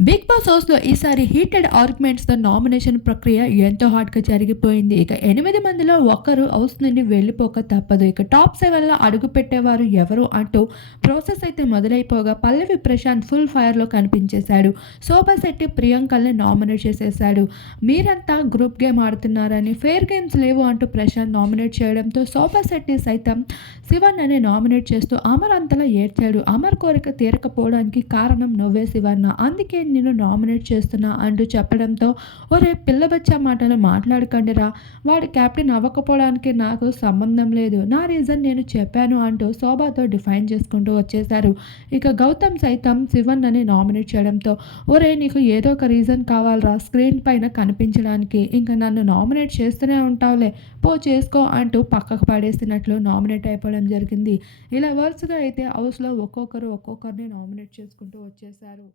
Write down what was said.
Big boss హౌస్లో ఈసారి heated ఆర్గ్యుమెంట్స్తో nomination ప్రక్రియ ఎంతో హాట్గా జరిగిపోయింది. ఇక ఎనిమిది మందిలో ఒక్కరు హౌస్ నుండి వెళ్ళిపోక తప్పదు. ఇక టాప్ సెవెన్లో అడుగు పెట్టేవారు ఎవరు అంటూ ప్రాసెస్ అయితే మొదలైపోగా పల్లవి ప్రశాంత్ ఫుల్ ఫైర్లో కనిపించేశాడు. శోభా శెట్టి ప్రియాంకల్ని నామినేట్ చేసేశాడు. మీరంతా గ్రూప్ గేమ్ ఆడుతున్నారని ఫెయిర్ గేమ్స్ లేవు అంటూ ప్రశాంత్ నామినేట్ చేయడంతో శోభా శెట్టి సైతం శివన్ అని నామినేట్ చేస్తూ అమర్ అంతలా ఏడ్చాడు. అమర్ కోరిక తీరకపోవడానికి కారణం నువ్వే శివన్న. అందుకే నేను నామినేట్ చేస్తున్నా అంటూ చెప్పడంతో ఒరే పిల్లబచ్చా మాటలు మాట్లాడకండిరా వాడు కెప్టెన్ అవ్వకపోవడానికి నాకు సంబంధం లేదు. నా రీజన్ నేను చెప్పాను అంటూ శోభాతో డిఫైన్ చేసుకుంటూ వచ్చేశారు. ఇక గౌతమ్ సైతం శివన్ అని నామినేట్ చేయడంతో ఒరే నీకు ఏదో ఒక రీజన్ కావాలరా స్క్రీన్ పైన కనిపించడానికి. ఇంకా నన్ను నామినేట్ చేస్తూనే ఉంటావులే. పో చేసుకో అంటూ పక్కకు పడేసినట్లు నామినేట్ అయిపోవడం జరిగింది. ఇలా వరుసగా అయితే హౌస్లో ఒక్కొక్కరు ఒక్కొక్కరిని నామినేట్ చేసుకుంటూ వచ్చేసారు